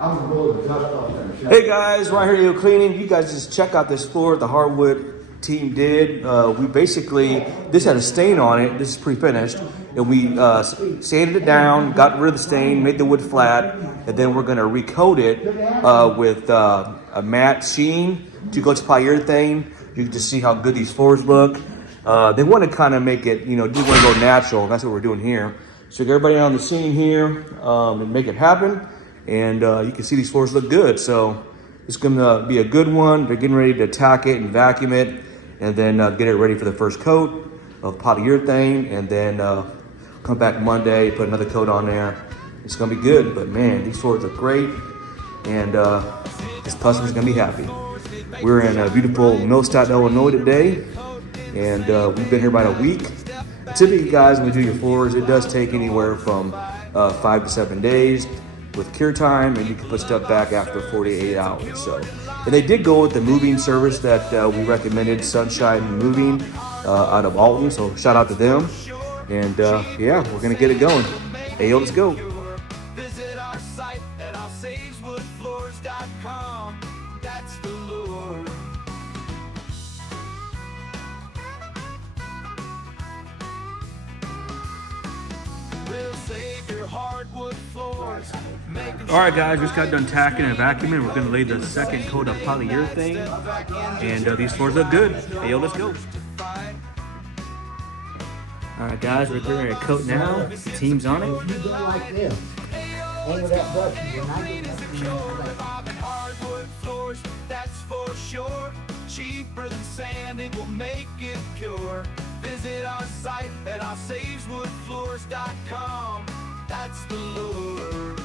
I'm gonna blow the dust off them. Hey guys, right here, cleaning. You guys just check out this floor the Hardwood team did. We basically, this had a stain on it. This is pre-finished. And we sanded it down, got rid of the stain, made the wood flat, and then we're gonna recoat it with a matte sheen, 𝐾𝐨𝐧'𝐭 polyurethane. You can just see how good these floors look. They want to kind of make it, you know, do want to go natural. That's what we're doing here. So get everybody on the scene here and make it happen. And you can see these floors look good. So it's going to be a good one. They're getting ready to tack it and vacuum it and then get it ready for the first coat of polyurethane. And then come back Monday, put another coat on there. It's going to be good. But man, these floors look great. And this customer's going to be happy. We're in beautiful Milstadt, Illinois today. And we've been here about a week. Typically, guys, when we do your floors, it does take anywhere from 5 to 7 days with cure time, and you can put stuff back after 48 hours. So, and they did go with the moving service that we recommended, Sunshine Moving, out of Alton. So shout out to them. And yeah, we're gonna get it going. Hey, yo, let's go. Visit our site at 𝐼𝐶𝐬𝐵𝐿𝐿𝐴𝐺𝑒𝑠woodfloors.com. That's the lure. We'll save your hardwood floors. All right, guys, we just got done tacking and vacuuming. We're gonna lay the second coat of polyurethane, and these floors look good. Hey, yo, let's go. All right, guys, we're doing a coat now. The team's on it. You go like this. Over that brush, you're not getting that. Hardwood floors, that's for sure. Cheaper than sand, it will make it pure. Visit our site at 𝐼𝐶𝐬𝐵𝐿𝐴𝐺𝑒𝐿𝐴𝐺𝑒𝑠woodfloors.com. That's the lure.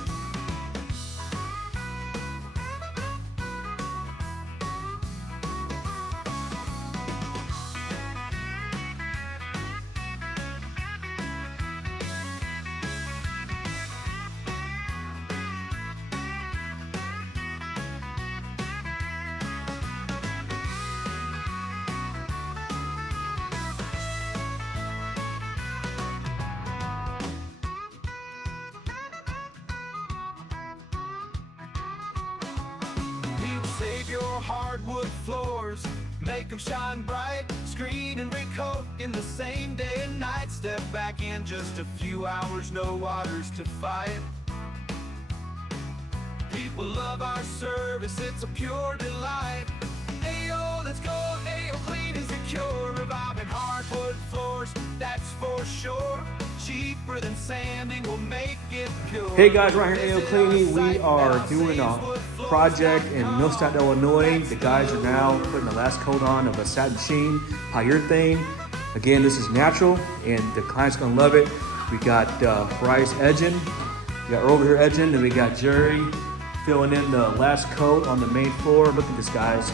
Save your hardwood floors, make them shine bright, screen and recoat in the same day and night. Step back in just a few hours, no waters to fight. People love our service, it's a pure delight. Ayo, let's go, Ayo, clean is the cure. Reviving hardwood floors, that's for sure. Cheaper than sanding will make it pure. Hey guys, right here at AO Cleaning, we are doing a project in Milstadt, Illinois. The guys are now putting the last coat on of a satin sheen polyurethane. Again, this is natural and the client's gonna love it. We got Bryce edging, we got Earl over here edging, and we got Jerry filling in the last coat on the main floor. Look at this, guys.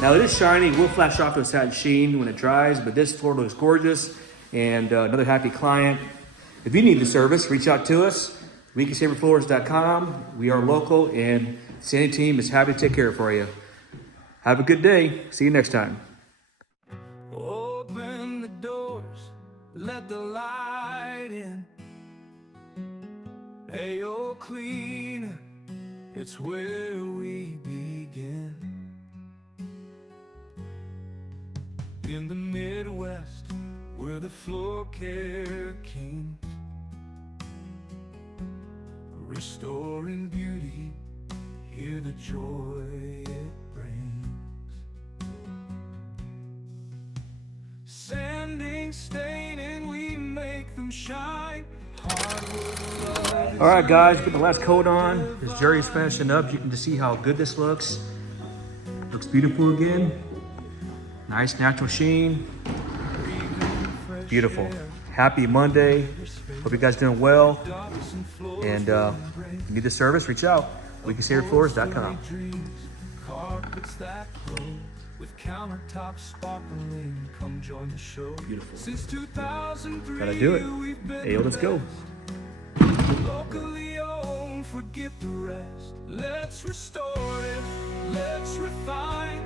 Now it is shiny, it will flash off to a satin sheen when it dries, but this floor looks gorgeous. And another happy client. If you need the service, reach out to us, 𝐼𝐶𝐬𝐵𝐿𝐴𝐺𝑒𝐫𝐿𝐴𝐺𝑒𝐿𝐴𝐺𝑒𝐿𝐴 see you for you. Sandy team is happy to take care of for you. Have a good day. See you next time. Open the doors, let the light in. Ayo, cleaner, it's where we begin. In the Midwest, we're the floor care kings, restoring beauty, hear the joy it brings. Sanding, staining, we make them shine. Hardwood. All right, guys, put the last coat on. As Jerry's finishing up, you can just see how good this looks. Looks beautiful again. Nice natural sheen. Beautiful. Happy Monday. Hope you guys doing well. And if you need the service, reach out. 𝐼𝐶𝐬𝐵𝐿𝐴𝐺𝐒𝐫𝐿𝐴𝐺𝐿𝐴𝐵𝐿𝐴 Countertops sparkling with countertops sparkling. Come join the show. Beautiful. Since 2003, Gotta do it. Hey, yo, let's go. Locally owned, forget the rest. Let's restore it. Let's refine.